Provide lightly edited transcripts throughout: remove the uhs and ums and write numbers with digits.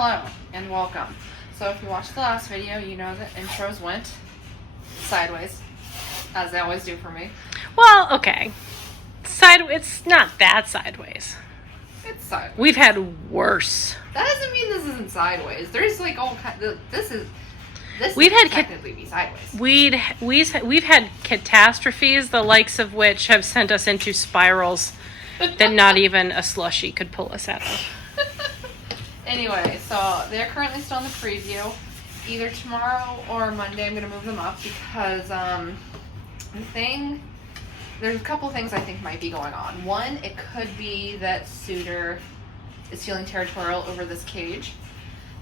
Hello and welcome. So if you watched the last video, you know that intros went sideways, as they always do for me. Well, okay. It's not that sideways. It's sideways. We've had worse. That doesn't mean this isn't sideways. There's like all kind. This We've had technically be sideways. We've had catastrophes, the likes of which have sent us into spirals that not even a slushie could pull us out of. Anyway, so they're currently still in the preview. Either tomorrow or Monday, I'm gonna move them up because there's a couple things I think might be going on. One, it could be that Suitor is feeling territorial over this cage.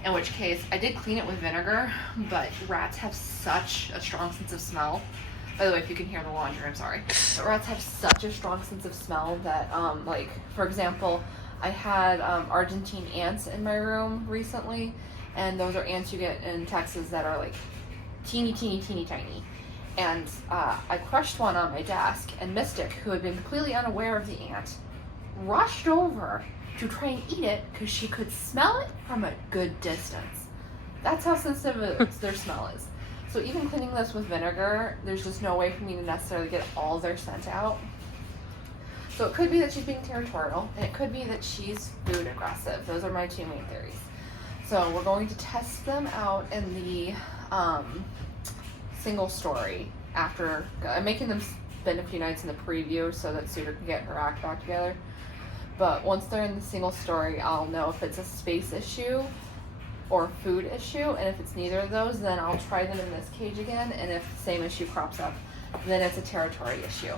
In which case, I did clean it with vinegar, but rats have such a strong sense of smell. By the way, if you can hear the laundry, I'm sorry. But rats have such a strong sense of smell that, like, for example, I had Argentine ants in my room recently, and those are ants you get in Texas that are, like, teeny, teeny, teeny, tiny. And I crushed one on my desk, and Mystic, who had been completely unaware of the ant, rushed over to try and eat it because she could smell it from a good distance. That's how sensitive their smell is. So even cleaning this with vinegar, there's just no way for me to necessarily get all their scent out. So it could be that she's being territorial, and it could be that she's food aggressive. Those are my two main theories. So we're going to test them out in the single story after. I'm making them spend a few nights in the preview so that Suitor can get her act back together. But once they're in the single story, I'll know if it's a space issue or food issue. And if it's neither of those, then I'll try them in this cage again. And if the same issue crops up, then it's a territory issue.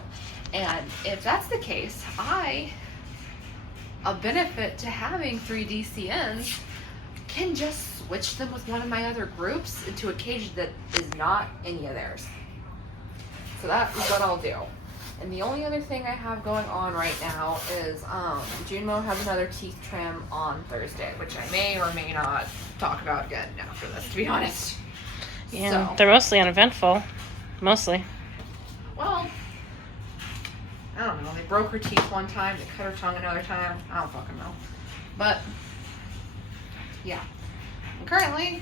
And if that's the case, a benefit to having 3 DCNs, can just switch them with one of my other groups into a cage that is not any of theirs. So that is what I'll do. And the only other thing I have going on right now is Junmo has another teeth trim on Thursday, which I may or may not talk about again after this, to be honest. Yeah, so, they're mostly uneventful. Mostly. Well, I don't know. They broke her teeth one time. They cut her tongue another time. I don't fucking know. But, yeah. And currently,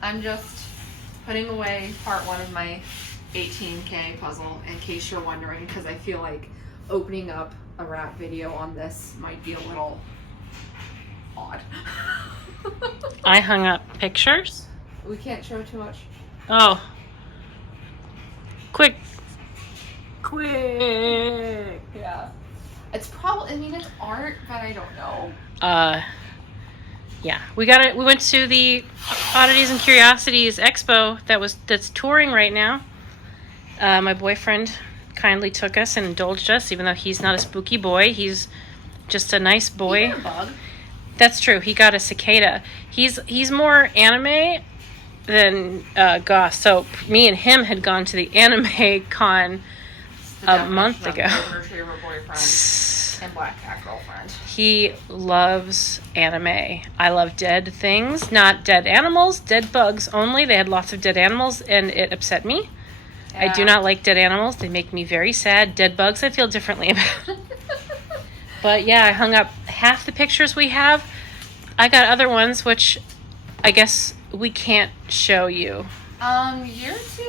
I'm just putting away part 1 of my 18K puzzle, in case you're wondering, because I feel like opening up a rat video on this might be a little odd. I hung up pictures. We can't show too much. Oh. Quick. Yeah. It's probably, I mean, it's art, but I don't know. Yeah. We went to the Oddities and Curiosities Expo that's touring right now. My boyfriend kindly took us and indulged us, even though he's not a spooky boy. He's just a nice boy. He got a bug. That's true. He got a cicada. He's more anime than goth. So me and him had gone to the anime con a month ago. Retriever boyfriend and black cat girlfriend. He loves anime. I love dead things, not dead animals, dead bugs only. They had lots of dead animals, and it upset me. I do not like dead animals. They make me very sad. Dead bugs, I feel differently about. But yeah, I hung up half the pictures we have. I got other ones, which I guess we can't show you. Year 2.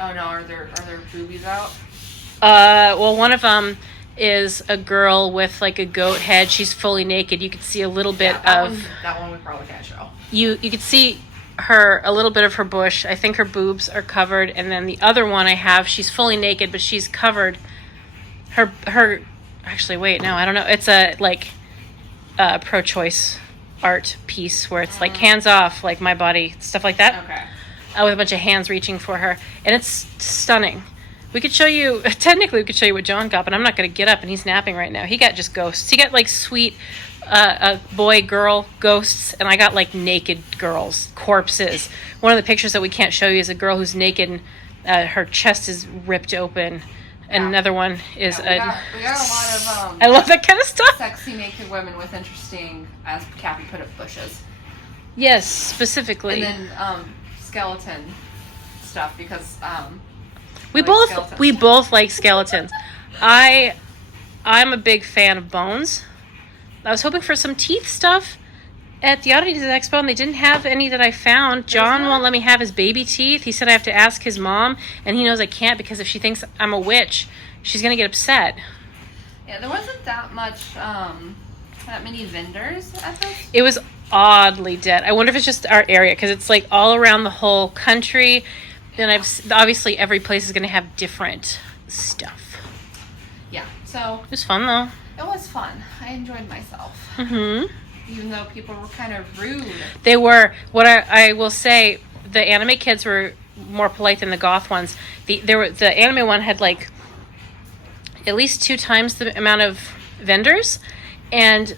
Oh no, are there boobies out? Well, one of them is a girl with like a goat head. She's fully naked. You could see a little bit of. That one we probably can't show. You could see a little bit of her bush. I think her boobs are covered, and then the other one I have, she's fully naked, but she's covered. Her actually, wait, no, I don't know. It's a like pro-choice art piece where it's like hands off, like my body, stuff like that. Okay. With a bunch of hands reaching for her, and it's stunning. We could show you. Technically, we could show you what John got, but I'm not going to get up, and he's napping right now. He got just ghosts. He got like sweet. Boy-girl ghosts, and I got like naked girls, corpses. One of the pictures that we can't show you is a girl who's naked and her chest is ripped open. And another one is we got a lot of I love that kind of stuff. Sexy naked women with interesting, as Kathy put it, bushes. Yes, specifically. And then skeleton stuff because we both like skeletons. I'm a big fan of bones. I was hoping for some teeth stuff. at the Oddities Expo, and they didn't have any that I found. John won't let me have his baby teeth. He said I have to ask his mom, and he knows I can't because if she thinks I'm a witch, she's going to get upset. Yeah, there wasn't that much, that many vendors at this. It was oddly dead. I wonder if it's just our area, because it's like all around the whole country. And obviously every place is going to have different stuff. Yeah, so. It was fun, though. It was fun. I enjoyed myself. Mm-hmm. Even though people were kind of rude. They were. What I will say, the anime kids were more polite than the goth ones. The anime one had like at least 2 times the amount of vendors, and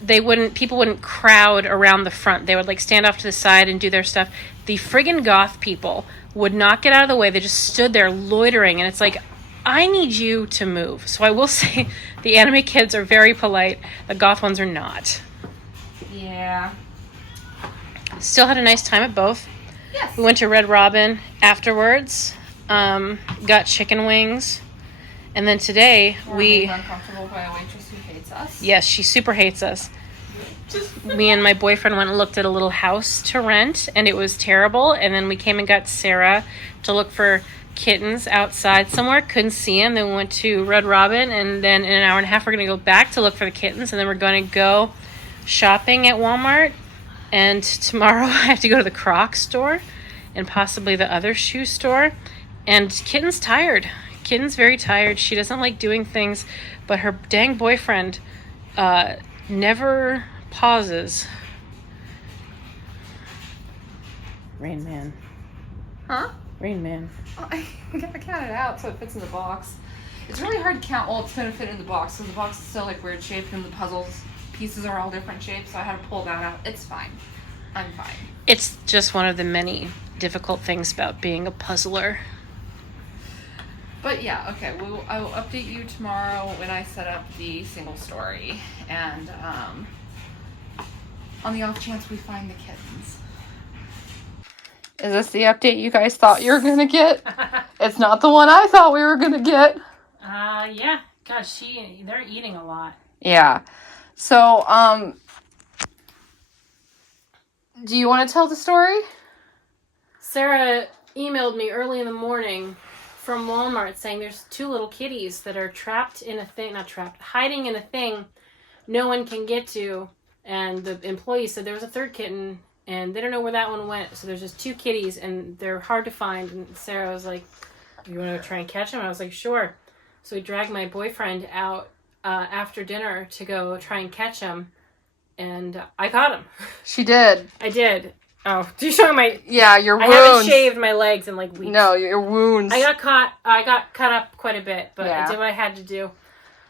people wouldn't crowd around the front. They would like stand off to the side and do their stuff. The friggin' goth people would not get out of the way. They just stood there loitering, and it's like, I need you to move. So I will say the anime kids are very polite. The goth ones are not. Yeah. Still had a nice time at both. Yes. We went to Red Robin afterwards. Got chicken wings. And then today We're made uncomfortable by a waitress who hates us. Yes, she super hates us. Me and my boyfriend went and looked at a little house to rent, and it was terrible. And then we came and got Sarah to look for kittens outside somewhere. Couldn't see him. Then we went to Red Robin, and then in an hour and a half we're going to go back to look for the kittens, and then we're going to go shopping at Walmart. And tomorrow I have to go to the Crocs store and possibly the other shoe store. And Kitten's tired. Kitten's very tired. She doesn't like doing things, but her dang boyfriend never pauses. Rain Man. Huh? Rain Man. Oh, I gotta count it out so it fits in the box. It's really hard to count. Well, it's gonna fit in the box because the box is still like weird shaped and the puzzles pieces are all different shapes, so I had to pull that out. It's fine. I'm fine. It's just one of the many difficult things about being a puzzler. But yeah, okay. I will update you tomorrow when I set up the single story, and on the off chance we find the kittens. Is this the update you guys thought you were gonna get? It's not the one I thought we were gonna get. Yeah. God, they're eating a lot. Yeah. So, do you want to tell the story? Sarah emailed me early in the morning from Walmart saying there's 2 little kitties that are hiding in a thing no one can get to. And the employee said there was a 3rd kitten and they don't know where that one went. So there's just 2 kitties and they're hard to find. And Sarah was like, you want to try and catch them? I was like, sure. So we dragged my boyfriend out after dinner to go try and catch them. And I caught him. She did. I did. Oh, do you show my... Yeah, your wounds. I haven't shaved my legs in like weeks. No, your wounds. I got cut up quite a bit, but I did what I had to do.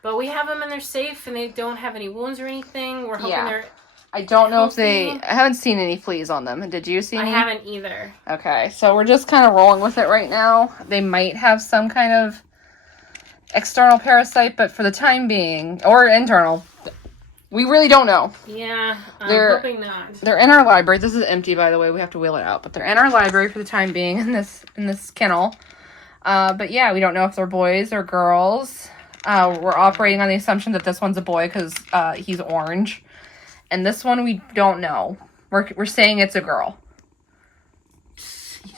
But we have them and they're safe and they don't have any wounds or anything. We're hoping they're... I don't know if I haven't seen any fleas on them. Did you see any? I haven't either. Okay, so we're just kind of rolling with it right now. They might have some kind of external parasite, but for the time being, or internal, we really don't know. Yeah, I'm hoping not. They're in our library. This is empty, by the way. We have to wheel it out, but they're in our library for the time being in this kennel. But yeah, we don't know if they're boys or girls. We're operating on the assumption that this one's a boy because he's orange. And this one, we don't know. We're saying it's a girl.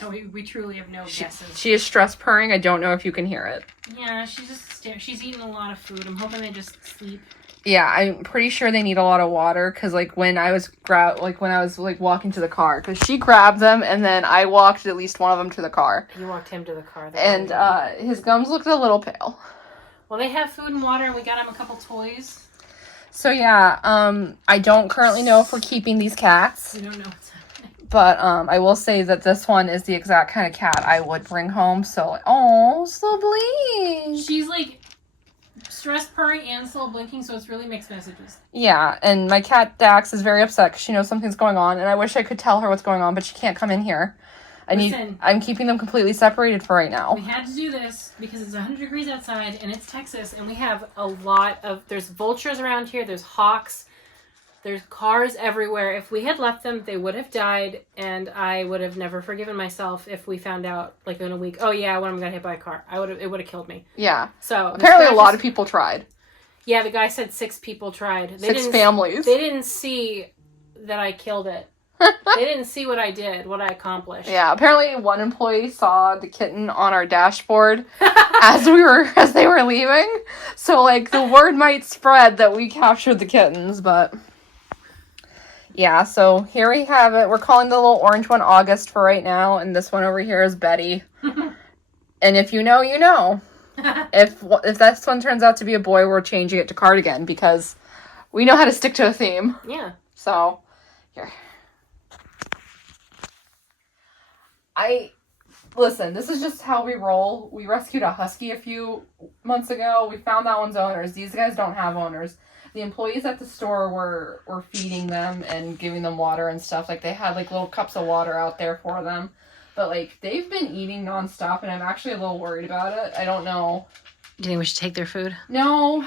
Yeah, we truly have no guesses. She is stress purring. I don't know if you can hear it. Yeah, she's eating a lot of food. I'm hoping they just sleep. Yeah, I'm pretty sure they need a lot of water because when I was walking to the car, because she grabbed them and then I walked at least one of them to the car. You walked him to the car. And his gums looked a little pale. Well, they have food and water, and we got him a couple toys. So yeah, I don't currently know if we're keeping these cats. We don't know what's happening. But I will say that this one is the exact kind of cat I would bring home. So, so bleed. She's like stress purring and slow blinking, so it's really mixed messages. Yeah, and my cat Dax is very upset because she knows something's going on, and I wish I could tell her what's going on, but she can't come in here. I'm keeping them completely separated for right now. We had to do this because it's 100 degrees outside and it's Texas and we have there's vultures around here, there's hawks, there's cars everywhere. If we had left them, they would have died and I would have never forgiven myself if we found out like in a week, oh yeah, one of them got hit by a car. It would have killed me. Yeah. So apparently a lot of people tried. Yeah, the guy said 6 people tried. 6 families. They didn't see that I killed it. They didn't see what I did, what I accomplished. Yeah, apparently one employee saw the kitten on our dashboard as they were leaving. So like the word might spread that we captured the kittens, but yeah, so here we have it. We're calling the little orange one August for right now, and this one over here is Betty. And if you know, you know. If this one turns out to be a boy, we're changing it to Cardigan because we know how to stick to a theme. Yeah. So, here. Listen, this is just how we roll. We rescued a husky a few months ago. We found that one's owners. These guys don't have owners. The employees at the store were feeding them and giving them water and stuff. Like, they had, like, little cups of water out there for them. But, like, they've been eating nonstop, and I'm actually a little worried about it. I don't know. Do you think we should take their food? No,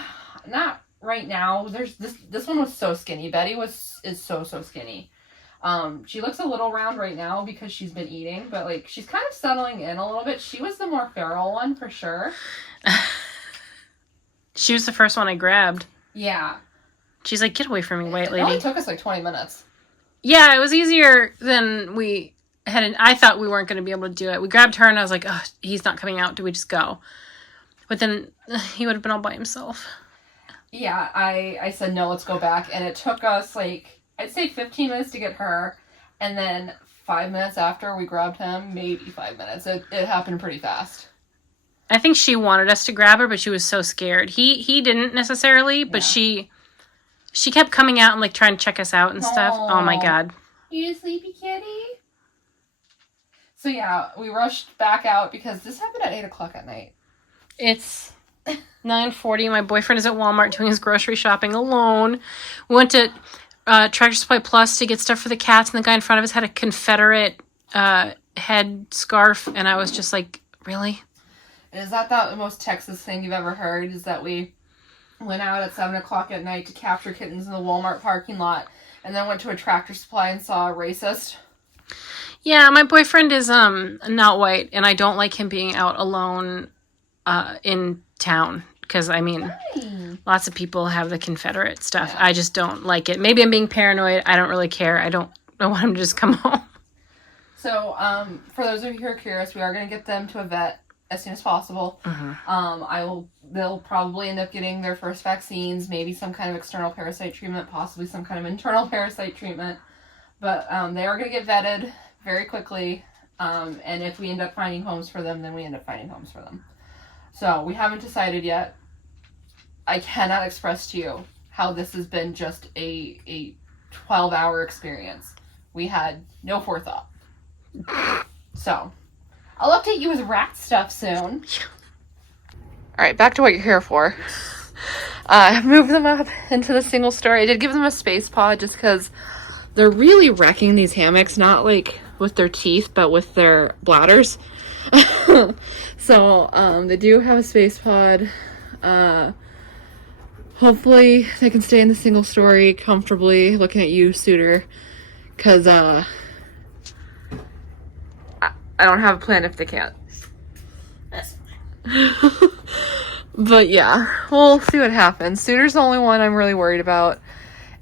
not right now. There's this one was so skinny. Betty is so skinny. She looks a little round right now because she's been eating, but like she's kind of settling in a little bit. She was the more feral one for sure. She was the first one I grabbed. Yeah. She's like, get away from me, white It lady. only took us like 20 minutes. Yeah, it was easier than we had. I thought we weren't going to be able to do it. We grabbed her and I was like, oh, he's not coming out. Do we just go? But then he would have been all by himself. Yeah, I said, no, let's go back. And it took us like, I'd say 15 minutes to get her. And then 5 minutes after we grabbed him, maybe 5 minutes. It happened pretty fast. I think she wanted us to grab her, but she was so scared. He didn't necessarily, but she kept coming out and like trying to check us out and stuff. Oh my God. You a sleepy kitty? So yeah, we rushed back out because this happened at 8 o'clock at night. It's 9:40. My boyfriend is at Walmart doing his grocery shopping alone. We went to Tractor Supply Plus to get stuff for the cats, and the guy in front of us had a Confederate head scarf, and I was just like, really? Is that the most Texas thing you've ever heard? Is that we went out at 7 o'clock at night to capture kittens in the Walmart parking lot, and then went to a Tractor Supply and saw a racist? Yeah, my boyfriend is not white, and I don't like him being out alone in town. Because, I mean, lots of people have the Confederate stuff. Yeah. I just don't like it. Maybe I'm being paranoid. I don't really care. I want him to just come home. So, for those of you who are curious, we are going to get them to a vet as soon as possible. Mm-hmm. They'll probably end up getting their first vaccines, maybe some kind of external parasite treatment, possibly some kind of internal parasite treatment. But they are going to get vetted very quickly. And if we end up finding homes for them, then we end up finding homes for them. So, we haven't decided yet. I cannot express to you how this has been just a 12-hour experience. We had no forethought. So, I'll update you with rat stuff soon. Alright, back to what you're here for. Move them up into the single story. I did give them a space pod just because they're really wrecking these hammocks, not like with their teeth, but with their bladders. So, they do have a space pod. Hopefully they can stay in the single story comfortably, looking at you, Suitor, because, I don't have a plan if they can't. That's fine. But yeah, we'll see what happens. Suitor's the only one I'm really worried about.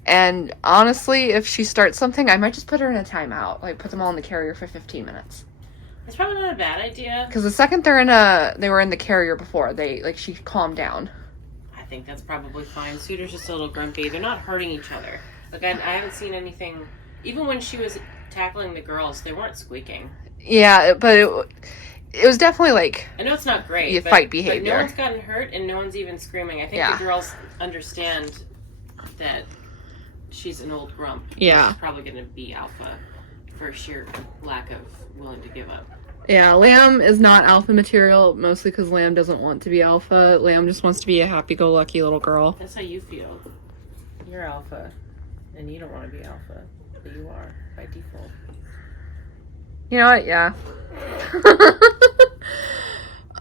And honestly, if she starts something, I might just put her in a timeout. Like, put them all in the carrier for 15 minutes. It's probably not a bad idea. Because the second they were in the carrier before, she calmed down. I think that's probably fine. Suitor's just a little grumpy. They're not hurting each other. Like, I haven't seen anything. Even when she was tackling the girls, they weren't squeaking. Yeah, but it was definitely like... I know it's not great, fight behavior. But no one's gotten hurt and no one's even screaming. I think the girls understand that she's an old grump. Yeah. She's probably going to be alpha for sheer lack of willing to give up. Yeah, Lamb is not alpha material, mostly because Lamb doesn't want to be alpha. Lamb just wants to be a happy-go-lucky little girl. That's how you feel. You're alpha, and you don't want to be alpha, but you are, by default. You know what? Yeah.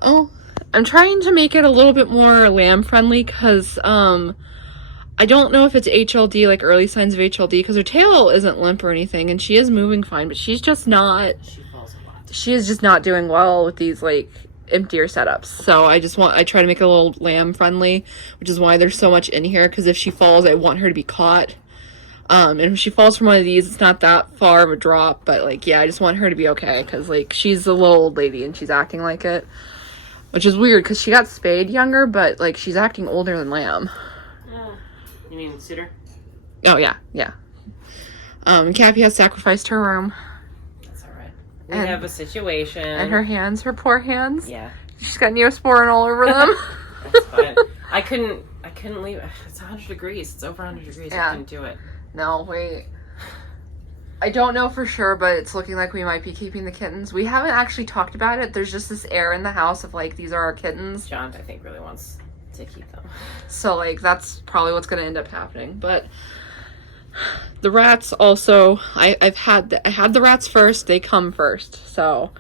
Oh, I'm trying to make it a little bit more Lamb-friendly, because, I don't know if it's HLD, like early signs of HLD, because her tail isn't limp or anything, and she is moving fine, but she's just not... She is just not doing well with these, like, emptier setups. So I try to make it a little Lamb friendly, which is why there's so much in here, because if she falls, I want her to be caught. And if she falls from one of these, it's not that far of a drop, but like, yeah, I just want her to be okay, because like, she's a little old lady and she's acting like it, which is weird because she got spayed younger, but like, she's acting older than Lamb. You mean Suitor? Oh yeah, yeah. Cappy has sacrificed her room. That's all right. We have a situation. And her hands, her poor hands. Yeah. She's got Neosporin all over them. That's fine. I couldn't leave. It's 100 degrees. It's over 100 degrees. Yeah. I couldn't do it. No, wait. I don't know for sure, but it's looking like we might be keeping the kittens. We haven't actually talked about it. There's just this air in the house of like, these are our kittens. John, I think, really wants to keep them. So like, that's probably what's going to end up happening. But the rats also, I had the rats first. They come first. So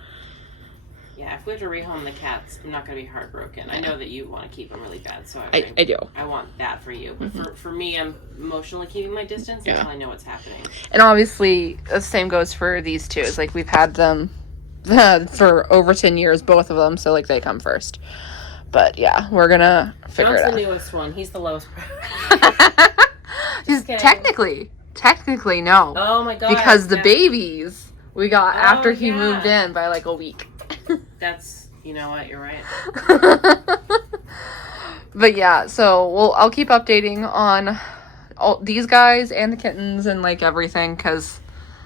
yeah, if we have to rehome the cats, I'm not going to be heartbroken. I know that you want to keep them really bad, so I do. I want that for you. But for me, I'm emotionally keeping my distance until I know what's happening. And obviously, the same goes for these two. It's like, we've had them for over 10 years, both of them. So like, they come first. But yeah, we're going to figure it out. John's the newest one. He's the lowest. He's technically no. Oh my god. Because the babies we got after he moved in by like a week. That's, you know what, you're right. But yeah, so I'll keep updating on all these guys and the kittens and like everything, because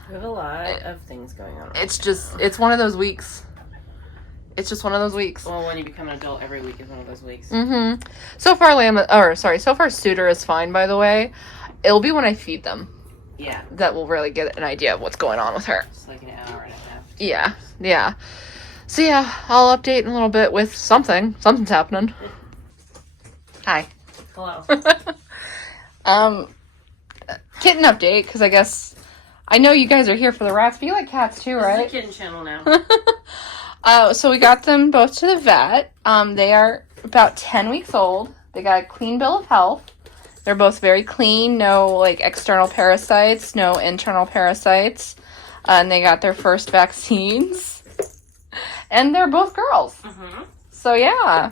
we have a lot of things going on. It's one of those weeks. It's just one of those weeks. Well, when you become an adult, every week is one of those weeks. Mm-hmm. So far Suitor is fine, by the way. It'll be when I feed them. Yeah. That we'll really get an idea of what's going on with her. It's like an hour and a half. Yeah. Yeah. So yeah, I'll update in a little bit with something. Something's happening. Hi. Hello. Kitten update, because I guess I know you guys are here for the rats, but you like cats too, right? This is a kitten channel now. So we got them both to the vet. They are about 10 weeks old. They got a clean bill of health. They're both very clean, no like external parasites, no internal parasites. And they got their first vaccines. And they're both girls. Mm-hmm. So yeah.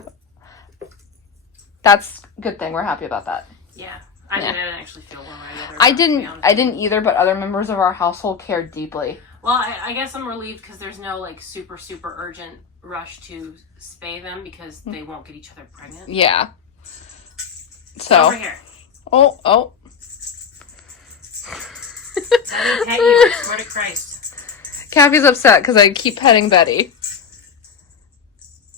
That's a good thing. We're happy about that. Yeah. I didn't actually feel one way or the other. I didn't either, but other members of our household cared deeply. Well, I guess I'm relieved because there's no like super urgent rush to spay them because they won't get each other pregnant. Yeah. So over here. Oh. I didn't pet you. I swear to Christ. Cappy's upset because I keep petting Betty.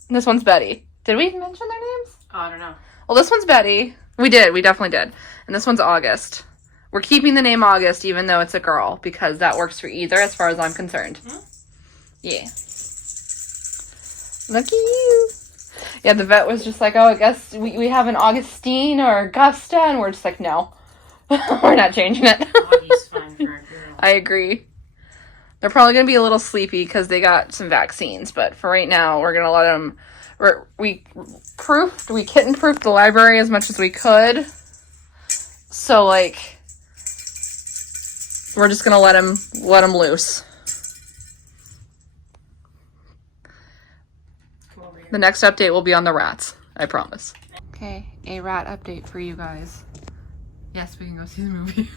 And this one's Betty. Did we mention their names? Oh, I don't know. Well, this one's Betty. We did. We definitely did. And this one's August. We're keeping the name August even though it's a girl because that works for either as far as I'm concerned. Mm-hmm. Yeah. Lucky you. Yeah, the vet was just like, oh, I guess we have an Augustine or Augusta, and we're just like, no. We're not changing it. Augie's fine for a girl. I agree. They're probably going to be a little sleepy because they got some vaccines, but for right now, we're going to let them... We kitten-proofed the library as much as we could. So, like, we're just going to let them loose. The next update will be on the rats. I promise. Okay, a rat update for you guys. Yes, we can go see the movie.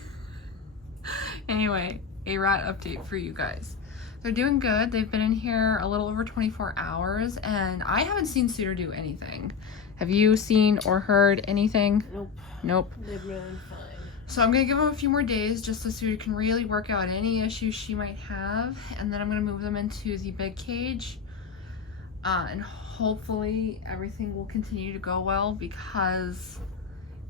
Anyway, a rat update for you guys. They're doing good. They've been in here a little over 24 hours, and I haven't seen Suitor do anything. Have you seen or heard anything? Nope. They're really fine. So I'm going to give them a few more days just so Suitor can really work out any issues she might have, and then I'm going to move them into the big cage. And hopefully everything will continue to go well because,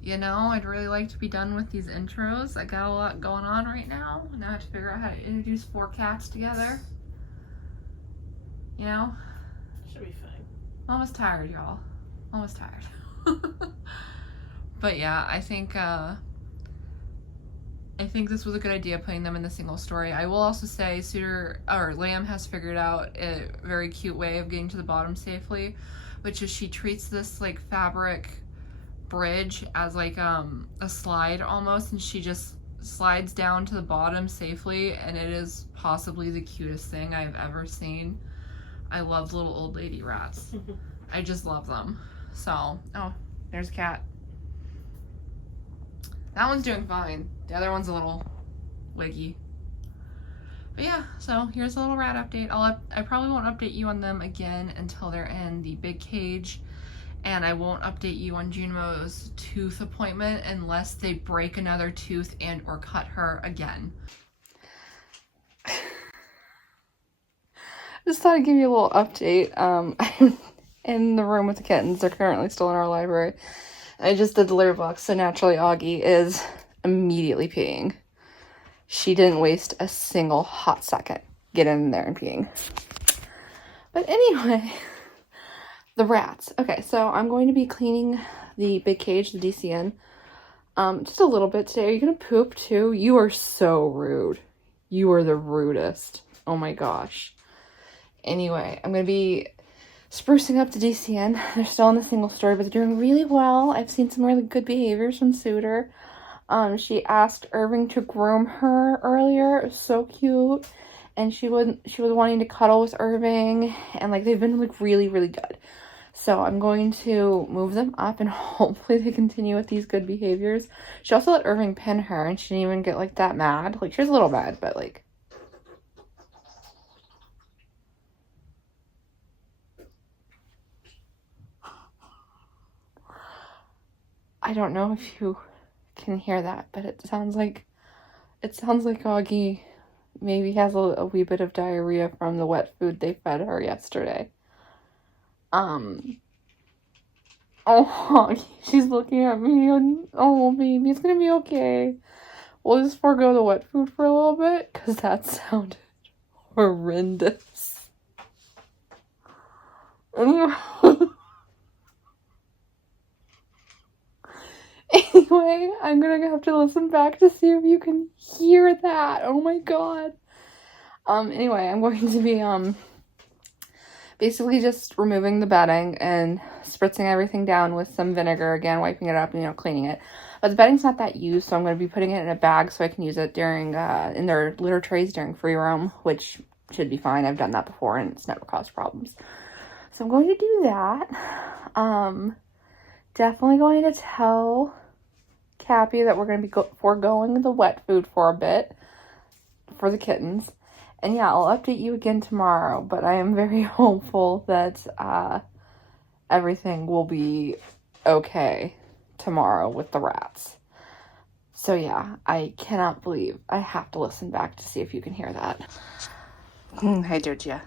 you know, I'd really like to be done with these intros. I got a lot going on right now. Now I have to figure out how to introduce 4 cats together. You know? Should be fine. I'm almost tired, y'all. Almost tired. But yeah, I think this was a good idea putting them in the single story. I will also say Lamb has figured out a very cute way of getting to the bottom safely, which is she treats this like fabric bridge as like a slide almost, and she just slides down to the bottom safely, and it is possibly the cutest thing I've ever seen. I love little old lady rats. I just love them. So, oh, there's a cat. That one's doing fine. The other one's a little wiggy. But yeah, so here's a little rat update. I probably won't update you on them again until they're in the big cage, and I won't update you on Junimo's tooth appointment unless they break another tooth and or cut her again. Just thought I'd give you a little update. I'm in the room with the kittens. They're currently still in our library. I just did the litter box, so naturally Augie is immediately peeing. She didn't waste a single hot second getting in there and peeing. But anyway, the rats. Okay, so I'm going to be cleaning the big cage, the DCN, just a little bit today. Are you going to poop too? You are so rude. You are the rudest. Oh my gosh. Anyway, I'm going to be sprucing up the DCN. They're still in the single story, but they're doing really well. I've seen some really good behaviors from Suter. She asked Irving to groom her earlier. It was so cute. And she was wanting to cuddle with Irving. And like they've been like really, really good. So I'm going to move them up and hopefully they continue with these good behaviors. She also let Irving pin her and she didn't even get like that mad. Like she was a little mad, but like. I don't know if you can hear that, but it sounds like Augie maybe has a wee bit of diarrhea from the wet food they fed her yesterday. Oh, Augie, she's looking at me and, oh, baby, it's gonna be okay. We'll just forego the wet food for a little bit, because that sounded horrendous. Anyway, I'm gonna have to listen back to see if you can hear that. Oh my god. Anyway, I'm going to be, basically just removing the bedding and spritzing everything down with some vinegar again, wiping it up, and, cleaning it. But the bedding's not that used, so I'm going to be putting it in a bag so I can use it during, in their litter trays during free roam, which should be fine. I've done that before and it's never caused problems. So I'm going to do that. Definitely going to tell Cappy that we're going to be foregoing the wet food for a bit for the kittens. And yeah, I'll update you again tomorrow, but I am very hopeful that everything will be okay tomorrow with the rats. So yeah, I cannot believe I have to listen back to see if you can hear that. Hi, Georgia.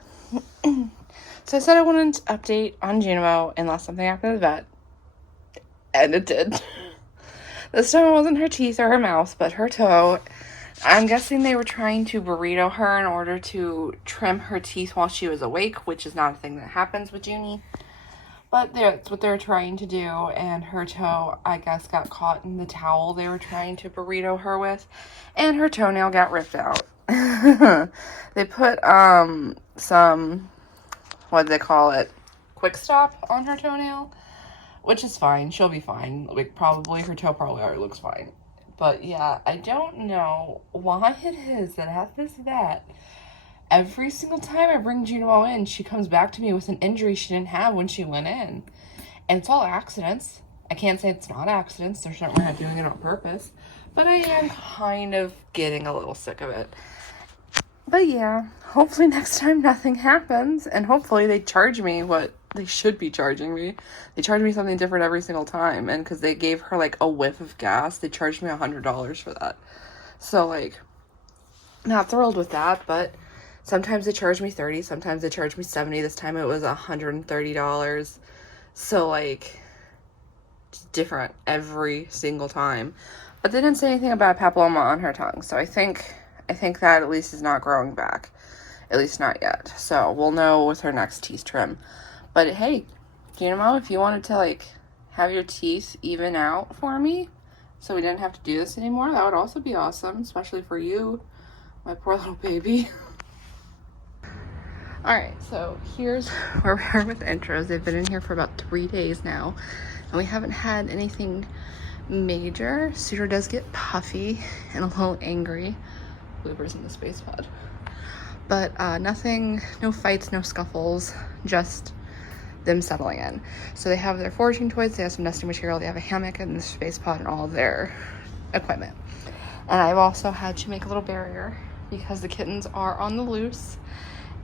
So I said I wanted to update on Junimo unless something happened to the vet. And it did. This time it wasn't her teeth or her mouth, but her toe. I'm guessing they were trying to burrito her in order to trim her teeth while she was awake, which is not a thing that happens with Junie. But that's what they were trying to do, and her toe, I guess, got caught in the towel they were trying to burrito her with, and her toenail got ripped out. They put some, what do they call it, quick stop on her toenail, which is fine. She'll be fine. Like, probably her toe probably already looks fine. But yeah, I don't know why it is that at this vet, every single time I bring Junimo in, she comes back to me with an injury she didn't have when she went in. And it's all accidents. I can't say it's not accidents. They're certainly not doing it on purpose. But I am kind of getting a little sick of it. But yeah, hopefully next time nothing happens. And hopefully they charge me what they should be charging me. They charge me something different every single time. And because they gave her like a whiff of gas, they charged me $100 for that. So like, not thrilled with that, but sometimes they charge me $30, sometimes they charge me $70. This time it was $130. So like, it's different every single time. But they didn't say anything about papilloma on her tongue, so I think that at least is not growing back. At least not yet. So we'll know with her next teeth trim. But hey, Junimo, if you wanted to like have your teeth even out for me, so we didn't have to do this anymore, that would also be awesome, especially for you, my poor little baby. Alright, so here's where we are with the intros. They've been in here for about 3 days now, and we haven't had anything major. Suter does get puffy and a little angry. Bloopers in the space pod. But nothing, no fights, no scuffles, just them settling in. So they have their foraging toys, they have some nesting material, they have a hammock and the space pod and all of their equipment. And I've also had to make a little barrier because the kittens are on the loose,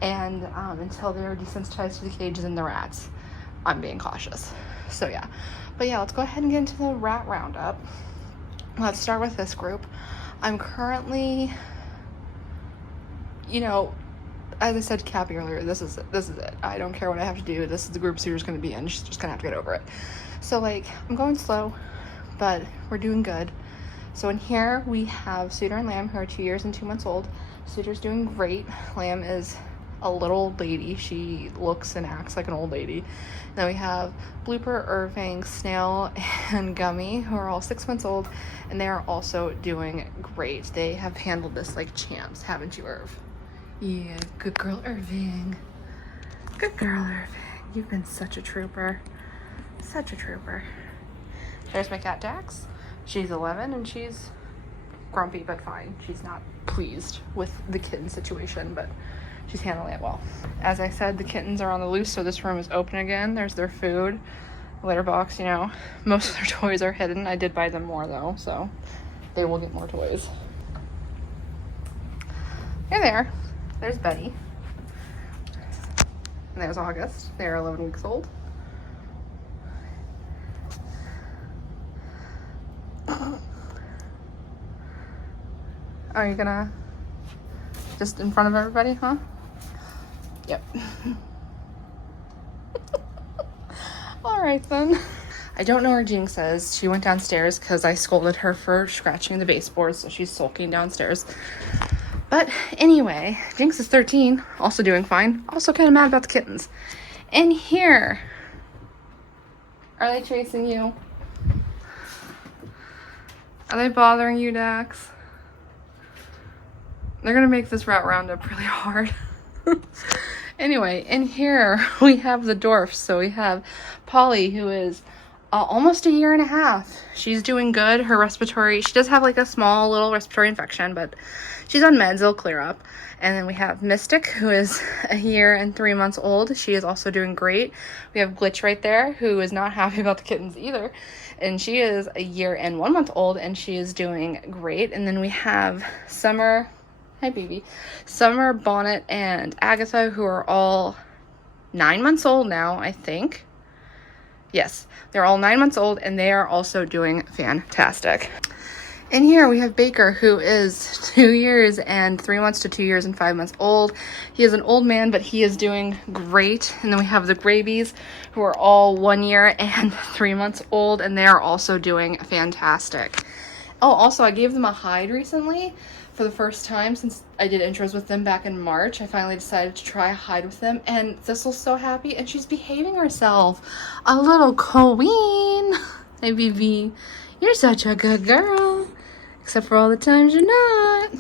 and until they're desensitized to the cages and the rats, I'm being cautious. So yeah, but yeah, let's go ahead and get into the rat roundup. Let's start with this group. I'm currently, you know, as I said to Cappy earlier, this is it. I don't care what I have to do. This is the group Suiter's going to be in. She's just going to have to get over it. So, like, I'm going slow, but we're doing good. So in here, we have Suiter and Lamb, who are 2 years and 2 months old. Suiter's doing great. Lamb is a little old lady. She looks and acts like an old lady. Then we have Blooper, Irving, Snail, and Gummy, who are all 6 months old, and they are also doing great. They have handled this like champs, haven't you, Irv? Yeah, good girl, Irving. Good girl, Irving. You've been such a trooper. Such a trooper. There's my cat, Dax. She's 11, and she's grumpy, but fine. She's not pleased with the kitten situation, but she's handling it well. As I said, the kittens are on the loose, so this room is open again. There's their food, litter box, you know. Most of their toys are hidden. I did buy them more, though, so they will get more toys. Hey there. There's Betty. And there's August. They're 11 weeks old. Are you gonna just in front of everybody, huh? Yep. All right then. I don't know where Jinx is. She went downstairs because I scolded her for scratching the baseboards, so she's sulking downstairs. But anyway, Jinx is 13, also doing fine. Also kind of mad about the kittens. And here, are they chasing you? Are they bothering you, Dax? They're gonna make this rat roundup really hard. Anyway, in here we have the dwarfs. So we have Polly, who is almost 1.5 years. She's doing good. Her respiratory, she does have like a small little respiratory infection, but she's on meds. It'll clear up. And then we have Mystic, who is 1 year and 3 months old. She is also doing great. We have Glitch right there, who is not happy about the kittens either. And she is 1 year and 1 month old, and she is doing great. And then we have Summer, hi baby, Summer, Bonnet, and Agatha, who are all 9 months old now, I think. Yes, they're all 9 months old, and they are also doing fantastic. In here we have Baker, who is 2 years and 3 months to 2 years and 5 months old. He is an old man, but he is doing great. And then we have the Grabies, who are all 1 year and 3 months old, and they are also doing fantastic. Oh, also I gave them a hide recently for the first time since I did intros with them back in March. I finally decided to try a hide with them, and Thistle's so happy, and she's behaving herself. A little queen. Hey, BB, you're such a good girl. Except for all the times you're not.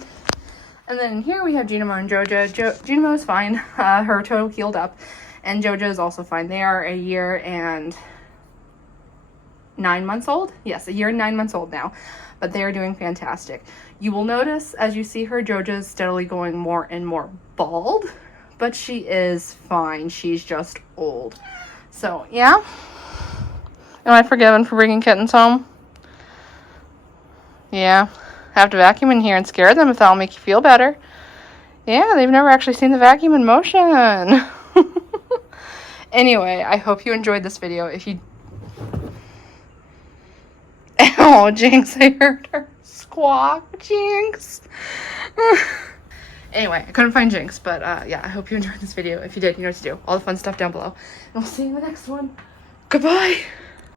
And then here we have Junimo and Jojo. Junimo is fine. Her toe healed up. And Jojo is also fine. They are 1 year and 9 months old. Yes, 1 year and 9 months old now. But they are doing fantastic. You will notice as you see her, Jojo is steadily going more and more bald. But she is fine. She's just old. So, yeah. Am I forgiven for bringing kittens home? Yeah, I have to vacuum in here and scare them if that'll make you feel better. Yeah, they've never actually seen the vacuum in motion. Anyway, I hope you enjoyed this video. If you... Oh, Jinx, I heard her squawk. Jinx. Anyway, I couldn't find Jinx, but yeah, I hope you enjoyed this video. If you did, you know what to do. All the fun stuff down below. And we'll see you in the next one. Goodbye.